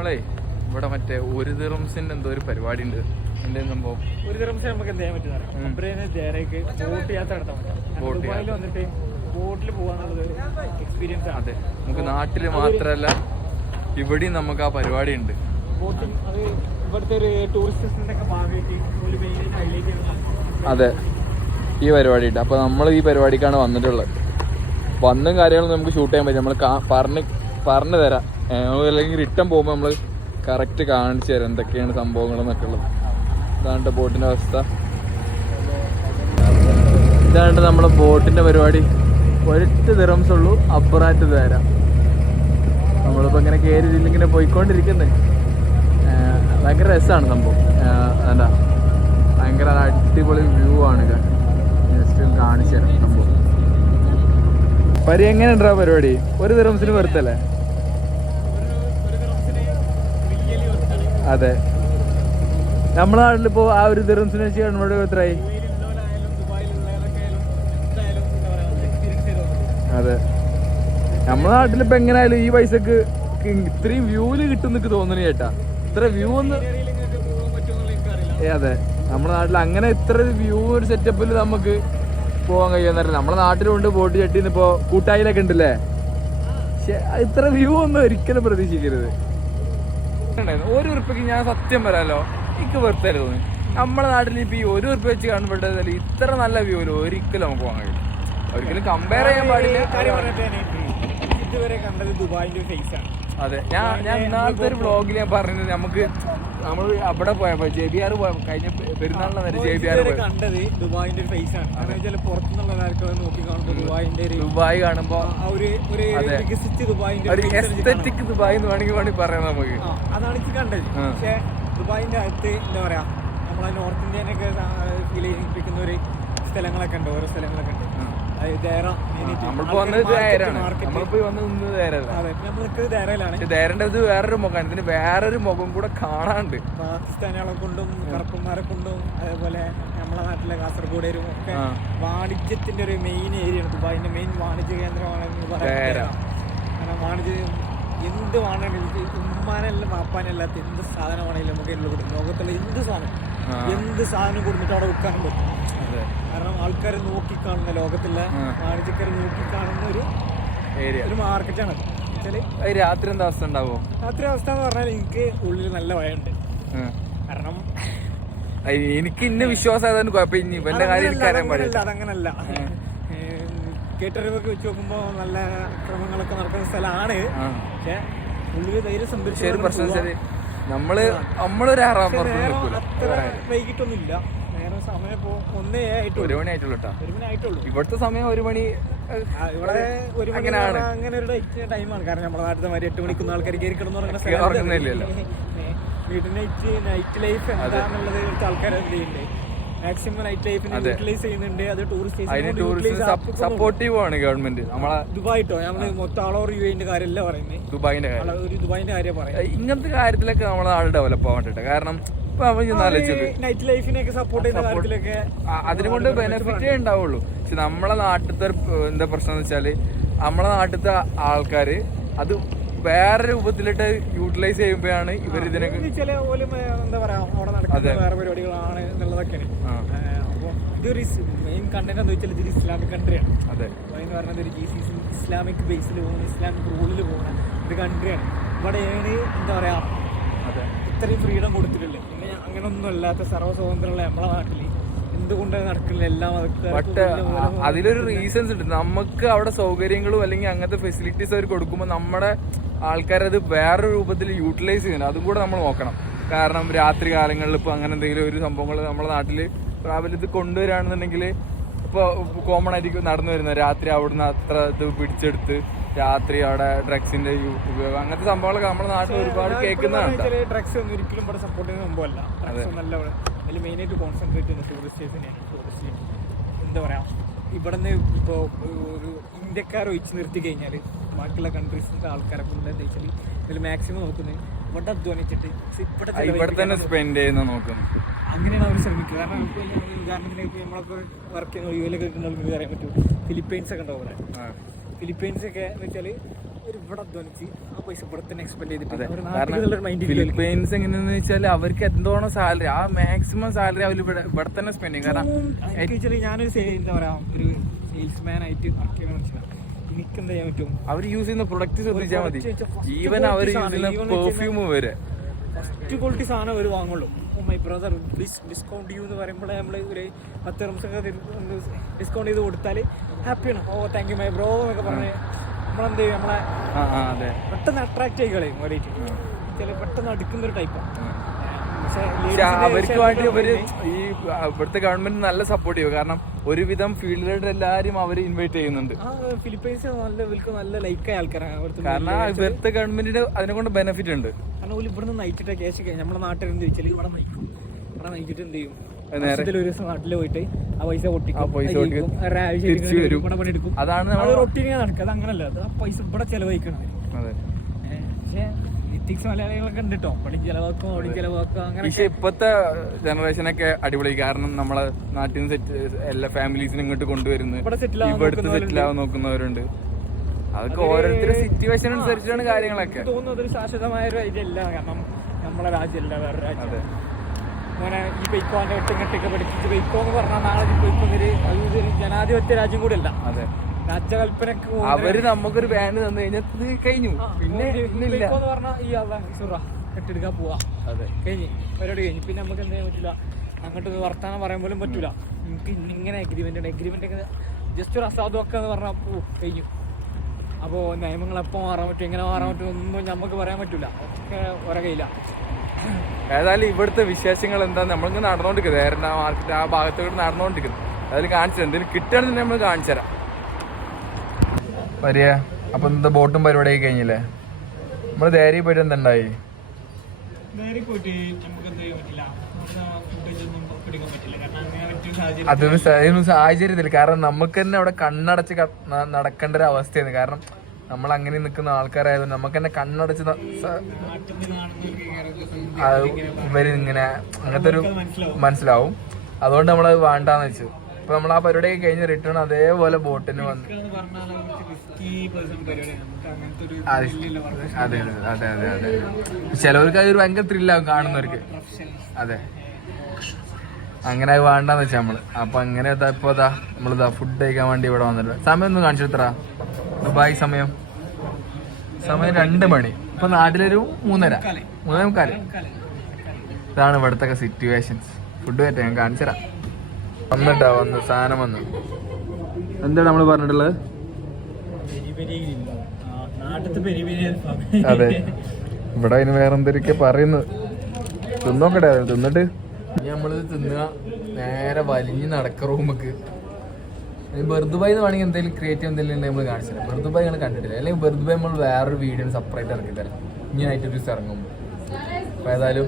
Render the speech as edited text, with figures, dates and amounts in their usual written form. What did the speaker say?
നമ്മളെ ഇവിടെ മറ്റേ ഒരു ദിറംസിന്റെ എന്തോ ഒരു പരിപാടി ഉണ്ട്. എന്റെ സംഭവം ഒരു ദിറംസ് നമുക്ക് എന്ത് ചെയ്യാൻ പറ്റും? ബോട്ട് യാത്ര നടത്താൻ പറ്റും. ദുബായിൽ വന്നിട്ട് ബോട്ടിൽ പോകാന്നുള്ളത് എക്സ്പീരിയൻസ് ആണ്. അതെ, നമുക്ക് നാട്ടില് മാത്രല്ല ഇവിടെയും നമുക്ക് ആ പരിപാടി ഉണ്ട്. ബോട്ടിംഗ് അത് ഇവിടുത്തെ ഒരു ടൂറിസ്റ്റിന്റെ ഒക്കെ ഭാഗമായിട്ട് ഒരു മെയിൻ ഹൈലൈറ്റ് ചെയ്യുന്ന. അതെ, ഈ പരിപാടി ഉണ്ട്. അപ്പൊ നമ്മൾ ഈ പരിപാടിക്കാണ് വന്നിട്ടുള്ളത്. വന്നും കാര്യങ്ങളും നമുക്ക് ഷൂട്ട് ചെയ്യാൻ പറ്റും. നമ്മൾ പറഞ്ഞു തരാം. അല്ലെങ്കിൽ റിട്ടേൺ പോകുമ്പോൾ നമ്മൾ കറക്റ്റ് കാണിച്ചു തരാം എന്തൊക്കെയാണ് സംഭവങ്ങളെന്നൊക്കെ ഉള്ളത്. ഇതാണ് ബോട്ടിന്റെ അവസ്ഥ. ഇതാണ് നമ്മളെ ബോട്ടിന്റെ പരിപാടി. ഒരൊറ്റ ദിറംസ് ഉള്ളൂ അപ്പുറാറ്റ് തരാം. നമ്മളിപ്പോ ഇങ്ങനെ കയറി ഇങ്ങനെ പോയിക്കൊണ്ടിരിക്കുന്നേ. ഭയങ്കര രസമാണ് സംഭവം. എന്താ ഭയങ്കര അടിപൊളി വ്യൂ ആണ്. ജസ്റ്റ് കാണിച്ചു തരാം സംഭവം. എങ്ങനെ ഉണ്ടാ പരിപാടി? ഒരു ദിറംസിന് വെറുത്തല്ലേ? അതെ, നമ്മളെ നാട്ടിലിപ്പോ ആ ഒരു ദിറംസിന് വെച്ച് നമ്മുടെ എത്രയായി? അതെ, നമ്മളെ നാട്ടിലിപ്പോ എങ്ങനെയായാലും ഈ പൈസക്ക് ഇത്രയും വ്യൂല് കിട്ടും എനിക്ക് തോന്നുന്നു ചേട്ടാ. ഇത്ര വ്യൂ ഒന്ന് അതെ, നമ്മുടെ നാട്ടിൽ അങ്ങനെ ഇത്ര വ്യൂ ഒരു സെറ്റപ്പിൽ നമുക്ക് പോകാൻ കഴിയുമെന്നറിയില്ല. നമ്മുടെ നാട്ടിലുണ്ട് ബോട്ട് ചട്ടിന്ന് ഇപ്പോ കൂട്ടായിലൊക്കെ ഉണ്ടല്ലേ. പക്ഷെ ഇത്ര വ്യൂ ഒന്നും ഒരിക്കലും പ്രതീക്ഷിക്കരുത്. ഒരു ഉറുപ്പിക്ക് ഞാൻ സത്യം പറയാലോ, എനിക്ക് വെറുതെ തോന്നി. നമ്മുടെ നാട്ടിൽ ഇപ്പൊ ഈ ഒരു ഉറുപ്പ് വെച്ച് കാണുമ്പോഴേ ഇത്ര നല്ല വ്യൂ ഒരിക്കലും നമുക്ക് പോകാൻ കഴിയും. ഒരിക്കലും കമ്പയർ ചെയ്യാൻ പാടില്ല. ഇതുവരെ കണ്ടത് ദുബായിന്റെ ഫേസ് ആണ്. അതെ, ഞാൻ ഇന്നാളത്തെ ഒരു വ്ളോഗിൽ ഞാൻ പറഞ്ഞത് നമ്മൾ അവിടെ പോയപ്പോ JBR കഴിഞ്ഞ പെരുന്നാളിന് വരെ JBR കണ്ടത് ദുബായിന്റെ ഫേസ് ആണ്. കാരണം വെച്ചാൽ പുറത്തുനിന്നുള്ള ആൾക്കാരെ നോക്കി കാണുമ്പോൾ ദുബായ് കാണുമ്പോ വികസിച്ച് ദുബായിന്റെ ഒരു എസ്തെറ്റിക് ദുബായ് എന്ന് വേണമെങ്കിൽ പറയാം നമുക്ക്. അതാണ് എനിക്ക് കണ്ടത്. പക്ഷെ ദുബായിന്റെ അകത്ത് എന്താ പറയാ, നമ്മളെ നോർത്ത് ഇന്ത്യനൊക്കെ ഫീൽ ചെയ്യിപ്പിക്കുന്ന ഒരു സ്ഥലങ്ങളൊക്കെ ഉണ്ട്. ഓരോ സ്ഥലങ്ങളൊക്കെ ഉണ്ട്. വേറൊരു മുഖമാണ്. ഇതിന് വേറൊരു മുഖം കൂടെ കാണാണ്ട്. പാകിസ്ഥാനികളെ കൊണ്ടും കറുപ്പന്മാരെ കൊണ്ടും അതേപോലെ നമ്മളെ നാട്ടിലെ കാസർഗോഡേരും ഒക്കെ വാണിജ്യത്തിന്റെ ഒരു മെയിൻ ഏരിയയാണ്. ദുബായിന്റെ മെയിൻ വാണിജ്യ കേന്ദ്രമാണെന്ന് പറയാം. കാരണം വാണിജ്യം എന്ത് വേണമെങ്കിലും ഉമ്മാനല്ല മാപ്പാനല്ലാത്ത എന്ത് സാധനമാണെങ്കിലും നമുക്ക് ലോകത്തുള്ള എന്ത് സാധനം കൊടുത്തിട്ട് അവിടെ വിൽക്കാനും പറ്റും. കാരണം ആൾക്കാർ നോക്കിക്കാണുന്ന, ലോകത്തിലെ വാണിജ്യക്കാർ നോക്കിക്കാണുന്ന ഒരു മാർക്കറ്റാണ്. രാത്രി എന്താ അവസ്ഥ ഉണ്ടാവോ? രാത്രി അവസ്ഥ എന്ന് പറഞ്ഞാൽ എനിക്ക് ഉള്ളിൽ നല്ല ഭയമുണ്ട്. കാരണം എനിക്ക് ഇന്ന വിശ്വാസം അതങ്ങനല്ല. കേട്ടറിവൊക്കെ വെച്ച് നോക്കുമ്പോ നല്ല ക്രമങ്ങളൊക്കെ നടക്കുന്ന സ്ഥലമാണ്. പക്ഷെ ഉള്ളില് ധൈര്യം സംഭരിച്ചു നമ്മളൊരു വൈകിട്ടൊന്നുമില്ല. നേരെ സമയം ഇപ്പോ 1 മണി ആയിട്ടുള്ളൂ. ഇവിടുത്തെ സമയം 1 മണി. ഇവിടെ 1 മണി അങ്ങനെ ഒരു ടൈമാണ്. കാരണം നമ്മുടെ നാട്ടിലെ മാതിരി 8 മണിക്കൊന്നും ആൾക്കാർ കയറി കിടന്നുറങ്ങുന്ന വീട്ടിൽ നൈറ്റ് ലൈഫ് എന്താണെന്നുള്ളത് ഇവിടുത്തെ ആൾക്കാർ എന്ത് ചെയ്യുന്നുണ്ട്, മാക്സിമം നൈറ്റ് ലൈഫിനെ യൂട്ടിലൈസ് ചെയ്യുന്നുണ്ട്. അത് ടൂറിസ്റ്റ് സപ്പോർട്ടീവ് ആണ് ഗവൺമെന്റ്. നമ്മളെ ദുബായിട്ടോ നമ്മള് മൊത്തം ഓൾ ഓവർ UAE കാര്യമല്ല പറയുന്നത്, ദുബായിന്റെ കാര്യം പറയാം. ഇങ്ങനത്തെ കാര്യത്തിലൊക്കെ നമ്മളെ നാട് ഡെവലപ്പ് ആവാൻ വേണ്ടിട്ട്. കാരണം നൈറ്റ് ലൈഫിനെയൊക്കെ സപ്പോർട്ട് ചെയ്യുന്ന കാര്യത്തിലൊക്കെ അതിനുകൊണ്ട് ബെനിഫിറ്റേ ഉണ്ടാവുള്ളൂ. പക്ഷെ നമ്മളെ നാട്ടിലത്തെ എന്താ പ്രശ്നം എന്ന് വെച്ചാല്, നമ്മളെ നാട്ടിലത്തെ ആൾക്കാര് അത് വേറെ രൂപത്തിലിട്ട് യൂട്ടിലൈസ് ചെയ്യുമ്പോഴാണ് ഇവർ ഇതിനൊക്കെ എന്താ പറയാ അവിടെ നടക്കുന്ന വേറെ പരിപാടികളാണ് എന്നുള്ളതൊക്കെയാണ്. അപ്പൊ ഇതൊരു മെയിൻ കണ്ടന്റ് എന്ന് വെച്ചാൽ ഇതൊരു ഇസ്ലാമിക് കൺട്രിയാണ്. അതെ, എന്ന് പറഞ്ഞത് ഒരു ഇസ്ലാമിക് ബേസിൽ പോകുന്ന, ഇസ്ലാമിക് റൂളിൽ പോകുന്ന ഒരു കൺട്രിയാണ്. ഇവിടെയാണ് എന്താ പറയാ ഇത്രയും ഫ്രീഡം കൊടുത്തിട്ടുള്ളത്. പിന്നെ അങ്ങനൊന്നും അല്ലാത്ത സർവ്വസ്വതന്ത്രമുള്ള നമ്മളെ നാട്ടില് എന്തുകൊണ്ടാണ് നടക്കുന്നത് എല്ലാം. ബട്ട് അതിലൊരു റീസൺസ് ഉണ്ട്. നമുക്ക് അവിടെ സൗകര്യങ്ങളും അല്ലെങ്കിൽ അങ്ങനത്തെ ഫെസിലിറ്റീസ് അവർ കൊടുക്കുമ്പോൾ നമ്മുടെ ആൾക്കാരത് വേറെ രൂപത്തിൽ യൂട്ടിലൈസ് ചെയ്യുന്നത്, അതും കൂടെ നമ്മൾ നോക്കണം. കാരണം രാത്രി കാലങ്ങളിൽ ഇപ്പോൾ അങ്ങനെ എന്തെങ്കിലും ഒരു സംഭവങ്ങൾ നമ്മുടെ നാട്ടിൽ പ്രാബല്യത്തിൽ കൊണ്ടുവരികയാണെന്നുണ്ടെങ്കിൽ, ഇപ്പോൾ കോമൺ ആയിട്ട് നടന്നു വരുന്നത് രാത്രി അവിടുന്ന് അത്ര ഇത് പിടിച്ചെടുത്ത് രാത്രി അവിടെ ഡ്രഗ്സിന്റെ ഉപയോഗം, അങ്ങനത്തെ സംഭവങ്ങളൊക്കെ നമ്മുടെ നാട്ടിൽ ഒരുപാട് കേൾക്കുന്നതാണ്. ഡ്രഗ്സ് ഒന്നും ഒരിക്കലും ഇവിടെ സപ്പോർട്ട് ചെയ്യുന്ന സംഭവമല്ല. ഡ്രഗ്സ് നല്ല അതിൽ മെയിനായിട്ട് കോൺസെൻട്രേറ്റ് ചെയ്യുന്ന ടൂറിസ്റ്റ് എന്താ പറയാ, ഇവിടുന്ന് ഇപ്പോൾ ഒരു ഇന്ത്യക്കാർ ഒഴിച്ച് നിർത്തി കഴിഞ്ഞാൽ ബാക്കിയുള്ള കൺട്രീസിന്റെ ആൾക്കാരെ കൊണ്ട് എന്താ വെച്ചാൽ ഇതിൽ മാക്സിമം നോക്കുന്നത് ഇവിടെ അധ്വാനിച്ചിട്ട് ഇവിടെ തന്നെ സ്പെൻഡ് ചെയ്യുന്ന നോക്കുന്നു. അങ്ങനെയാണ് അവർ ശ്രമിക്കുക. കാരണം ഉദാഹരണത്തിന് ഇപ്പോൾ നമ്മളൊക്കെ വർക്ക് ചെയ്യുന്ന UAE-ലൊക്കെ അറിയാൻ പറ്റും. ഫിലിപ്പൈൻസ് ഒക്കെ ഉണ്ടാവും. ഫിലിപ്പൈൻസ് ഒക്കെ എന്ന് വെച്ചാൽ ഒരു ഇവിടെ അധ്വാനിച്ച് ആ പൈസ ഇവിടെ തന്നെ എക്സ്പെൻഡ് ചെയ്തിട്ട് കാരണം ഫിലിപ്പൈൻസ് എങ്ങനെയാന്ന് വെച്ചാൽ അവർക്ക് എന്തോണം സാലറി, ആ മാക്സിമം സാലറി അവർ ഇവിടെ തന്നെ സ്പെൻഡ് ചെയ്യും. കാരണം ഞാനൊരു എന്താ പറയാ ഒരു സെയിൽസ്മാൻ ആയിട്ട് വർക്ക് ചെയ്യുന്ന മനസ്സിലാണ്. എനിക്ക് എന്താ ചെയ്യാൻ പറ്റും, അവർ യൂസ് ചെയ്യുന്ന പ്രൊഡക്റ്റ് ശ്രദ്ധിച്ചാൽ മതി. ഈവൻ അവർ യൂസ് ചെയ്യുന്ന പെർഫ്യൂം വരെ ഫസ്റ്റ് ക്വാളിറ്റി സാധനം അവർ വാങ്ങുള്ളൂ. മൈ ബ്രദർ പ്ലീസ് ഡിസ്കൗണ്ട് ചെയ്യൂ എന്ന് പറയുമ്പോൾ നമ്മൾ ഒരു 10 റംസൊക്കെ ഡിസ്കൗണ്ട് ചെയ്ത് കൊടുത്താൽ ഹാപ്പിയാണ്. ഓ താങ്ക് യു മൈ ബ്രോ എന്നൊക്കെ പറഞ്ഞ് നമ്മളെന്ത് ചെയ്യും, നമ്മളെ പെട്ടെന്ന് അട്രാക്ട് ആയി കളയും ഒരേറ്റ്. ചില പെട്ടെന്ന് അടുക്കുന്നൊരു ടൈപ്പാണ്. അവർക്ക് വേണ്ടി ഇവര് ഈ ഇവിടുത്തെ ഗവൺമെന്റ് നല്ല സപ്പോർട്ട് ചെയ്യും. കാരണം ഒരുവിധം ഫീൽഡിലുള്ള എല്ലാരും അവര് ഇൻവൈറ്റ് ചെയ്യുന്നുണ്ട്. ഫിലിപ്പൈൻസ് നല്ല ലൈക്കായ ആൾക്കാരാണ്. കാരണം ഇവിടുത്തെ ഗവൺമെന്റിന് അതിനെ കൊണ്ട് ബെനിഫിറ്റ് ഉണ്ട്. കാരണം ഇവിടുന്ന് നയിച്ചിട്ട് ക്യാഷ് നമ്മുടെ നാട്ടിൽ എന്ത് ചോദിച്ചാൽ ഇവിടെ നയിക്കും. ഇവിടെ നയിച്ചിട്ട് എന്ത് ചെയ്യും, ഒരു ദിവസം നാട്ടിൽ പോയിട്ട് ആ പൈസ പൊട്ടിക്കും, പണിയെടുക്കും. അതാണ് റൊട്ടീനെ നടക്കുക. അത് അങ്ങനല്ല, അത് ആ പൈസ ഇവിടെ ചെലവഴിക്കണം. പക്ഷേ മലയാളികളൊക്കെ ഉണ്ട് കേട്ടോ, പണി ചെലവാക്കും അവിടെ ചെലവാക്കും അങ്ങനെ. പക്ഷെ ഇപ്പത്തെ ജനറേഷനൊക്കെ അടിപൊളി. കാരണം നമ്മളെ നാട്ടിൽ നിന്ന് എല്ലാ ഫാമിലീസിനും ഇങ്ങോട്ട് കൊണ്ടുവരുന്നു, ഇവിടുത്തെ സെറ്റിൽ ആവാൻ നോക്കുന്നവരുണ്ട്. അതൊക്കെ ഓരോരുത്തരുടെ സിറ്റുവേഷൻ അനുസരിച്ചാണ് കാര്യങ്ങളൊക്കെ. തോന്നുന്നത് ഒരു ശാശ്വതമായ ഒരു ഐഡിയ അല്ല. കാരണം നമ്മളെ രാജ്യമല്ല വേറെ രാജ്യം. അങ്ങനെ ഈ പൈക്കോന്റെ വെട്ടിങ്ങട്ടൊക്കെ പഠിപ്പിച്ച് പൈക്കോ എന്ന് പറഞ്ഞാൽ നാളെ പൈക്കോ ജനാധിപത്യ രാജ്യം കൂടെ അല്ല. അതെ, രാജ്യകൽപ്പനക്ക് അവര് നമുക്കൊരു ബാൻഡ് തന്നു കഴിഞ്ഞാൽ കഴിഞ്ഞു. പിന്നെ പറഞ്ഞാൽ ഈ കെട്ടെടുക്കാൻ പോവാ, കഴിഞ്ഞ് പരിപാടി കഴിഞ്ഞു. പിന്നെ നമുക്ക് എന്ത് ചെയ്യാൻ പറ്റില്ല, അങ്ങോട്ട് വർത്താനം പറയാൻ പോലും പറ്റൂല. നമുക്ക് ഇങ്ങനെ അഗ്രിമെന്റ് ഉണ്ട്, അഗ്രിമെന്റ് ഒക്കെ ജസ്റ്റ് ഒരു അസാധുവൊക്കെ എന്ന് പറഞ്ഞാൽ കഴിഞ്ഞു. അപ്പോൾ നിയമങ്ങൾ എപ്പോൾ മാറാൻ പറ്റും, എങ്ങനെ മാറാൻ പറ്റും ഒന്നും നമുക്ക് പറയാൻ പറ്റൂല. ഒക്കെ ഒരേ കയ്യില്ല. ഏതായാലും ഇവിടുത്തെ വിശേഷങ്ങൾ എന്താ നമ്മളിങ്ങനെ നടന്നുകൊണ്ടിരിക്കുന്നത്, ആ മാർക്കറ്റ് ആ ഭാഗത്തോട്ട് നടന്നുകൊണ്ടിരിക്കുന്നത്. അതിൽ കാണിച്ചു എന്തെങ്കിലും കിട്ടുകയാണെന്ന് നമ്മൾ കാണിച്ചു തരാം. വരിക. അപ്പൊ എന്താ ബോട്ടും പരിപാടിയൊക്കെ കഴിഞ്ഞില്ലേ? നമ്മള് ധൈര്യ പോയിട്ട് എന്തുണ്ടായി? അതൊന്നും സാഹചര്യത്തില്ല. കാരണം നമുക്ക് തന്നെ അവിടെ കണ്ണടച്ച് നടക്കേണ്ട ഒരു അവസ്ഥയാണ്. കാരണം നമ്മൾ അങ്ങനെ നിൽക്കുന്ന ആൾക്കാരായതുകൊണ്ട് നമുക്ക് തന്നെ കണ്ണടച്ച് ഇവരിങ്ങനെ അങ്ങനത്തെ ഒരു മനസ്സിലാവും. അതുകൊണ്ട് നമ്മളത് വേണ്ടാന്ന് വെച്ചു. ഇപ്പൊ നമ്മൾ ആ പരിപാടിയൊക്കെ കഴിഞ്ഞ് റിട്ടേൺ അതേപോലെ ബോട്ടിന് വന്നു. അതെ അതെ അതെ അതെ അതെ. ചിലവർക്ക് അതൊരു ഭയങ്കര ത്രില്ലാവും കാണുന്നവർക്ക്. അതെ, അങ്ങനെ അത് വേണ്ടാന്ന് വെച്ചാ നമ്മള്. അപ്പൊ അങ്ങനെ ഇപ്പൊ നമ്മളിതാ ഫുഡ് കഴിക്കാൻ വേണ്ടി ഇവിടെ വന്നിട്ട് സമയം ഒന്ന് കാണിച്ചെത്ര ദുബായ് സമയം 2 മണി. ഇപ്പൊ നാട്ടിലൊരു 3:30. ഇതാണ് ഇവിടത്തെ സിറ്റുവേഷൻസ്. ഫുഡ് പറ്റാ ഞാൻ കാണിച്ചുതരാം. വന്ന് സാധനം വന്നു. എന്താണ് നമ്മള് പറഞ്ഞിട്ടുള്ളത്? അതെ, ഇവിടെ അതിന് വേറെ എന്തൊക്കെ പറയുന്നത്. തിന്നോക്കട്ടെ, തിന്നിട്ട് ഇനി നമ്മള് തിന്നുക. നേരെ വലിഞ്ഞ് നടക്ക റൂമക്ക്. ബർദുബായി എന്ന് വേണമെങ്കിൽ എന്തെങ്കിലും ക്രിയേറ്റീവ് എന്തെങ്കിലും നമ്മൾ കാണിച്ചില്ല. ബർദുബായി ഞങ്ങൾ കണ്ടിട്ടില്ല. അല്ലെങ്കിൽ ബർദുബായി നമ്മൾ വേറൊരു വീഡിയോ സെപ്പറേറ്റ് ഇറക്കി തരാം ഇനി ആയിട്ട് ഒരു ദിവസം ഇറങ്ങുമ്പോൾ. അപ്പോൾ ഏതായാലും